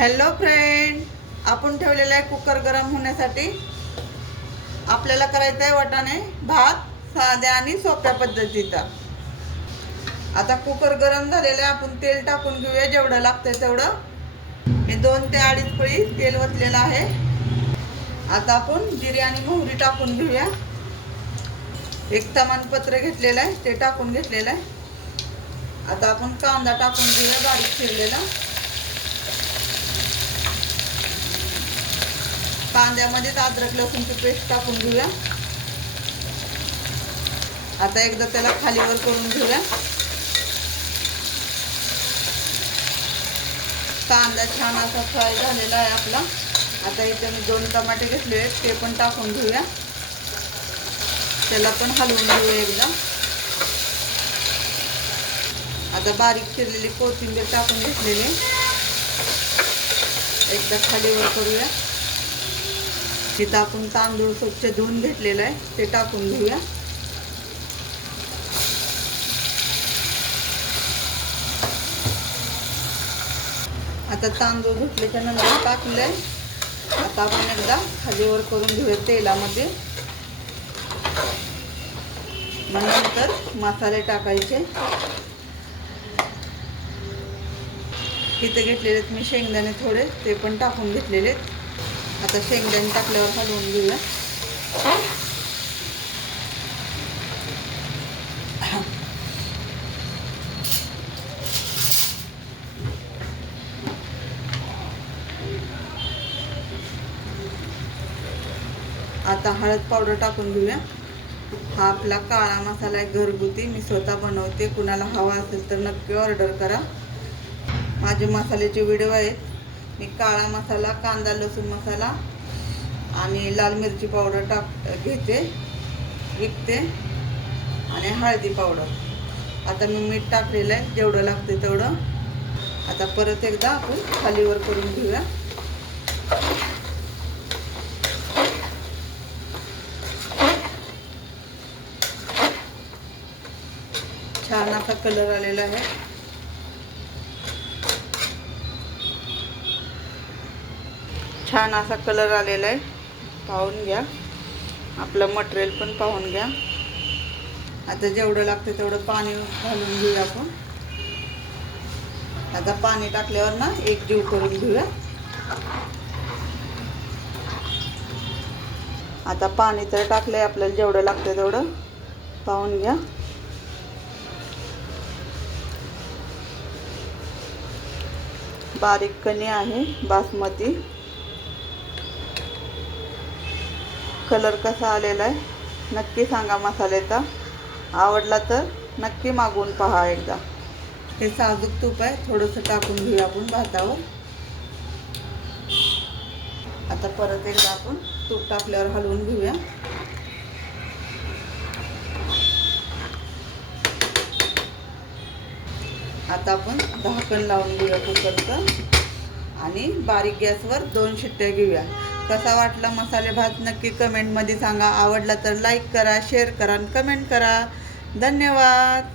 Hello friend, आपण ठेवलेला आहे कुकर गरम होण्यासाठी. आपल्याला करायचं आहे वाटाणे भात, साध्या आणि सोप्या पद्धतीचा. आता कुकर गरम झालेला आहे. आपण तेल टाकून घेऊया जेवढं लागतंय तेवढं. मी 2 ते 2.5 पळी तेल ओतलेलं आहे. आता आपण जिरे आणि मोहरी टाकून घेऊया. एक तमालपत्र घेतलेलं आहे, ते टाकून घेतलेलं आहे. आता आपण कांदा टाकून घेऊया बारीक चिरलेला. कांद्यामध्येच अद्रक लसूणची पेस्ट टाकून घेऊया. आता एकदा त्याला खालीवर करून घेऊया. कांदा छान असा फ्राय झालेला आहे आपला. आता इथे मी 2 टमाटे घेतले आहेत, ते पण टाकून घेऊया. त्याला पण हलवून घेऊया एकदा. आता बारीक चिरलेली कोथिंबीर टाकून घेतलेली, एकदा खालीवर करूया. तिथं आपण तांदूळ स्वच्छ धुवून घेतलेला आहे, ते टाकून घेऊया. आता तांदूळ धुतल्याच्या नंतर टाकले. आता आपण एकदा खालीवर करून घेऊया तेलामध्ये. मग नंतर मसाले टाकायचे. इथे घेतलेले मी शेंगदाणे थोडे, ते पण टाकून घेतलेले. आता शेंगदाणे टाकल्यावर हलवून घेऊया. आता हळद पावडर टाकून घेऊया. हा आपला काळा मसाला आहे, घरगुती. मी स्वतः बनवते. कुणाला हवा असेल तर नक्की ऑर्डर करा. माझे मसाल्याचे व्हिडिओ आहेत. मी काळा मसाला, कांदा लसूण मसाला आणि लाल मिरची पावडर घेते, विकते, आणि हळदी पावडर. आता मी मीठ टाकलेलं आहे जेवढं लागते तेवढं. आता परत एकदा आपण खालीवर करून घेऊया. छान असा कलर आलेला आहे. छान असा कलर आलेला आहे, पाहून घ्या. आपलं मटेरियल पण पाहून घ्या. आता जेवढं लागतं तेवढं पाणी घालून घेऊया आपण. आता पाणी टाकल्यावर ना एक जीव करून घेऊया. आता पाणी तर टाकलंय, आपल्याला जेवढं लागतं तेवढं पाहून घ्या. बारीक कणी आहे बासमती. कलर कसा आलेला आहे नक्की सांगा मसाल्याचा. आवडला तर नक्की मागवून पहा एकदा. हे साजूक तूप आहे, थोडंसं टाकून घेऊया आपण भातावर. आता परत एकदा आपण तूप टाकल्यावर हलवून घेऊया. आता आपण झाकण लावून घेऊया कुकरचं आणि बारीक गॅसवर 2 शिट्ट्या घेऊया. कसा वाटला मसाले भात नक्की कमेंटमध्ये सांगा. आवडला तर लाईक करा, शेअर करा आणि कमेंट करा. धन्यवाद.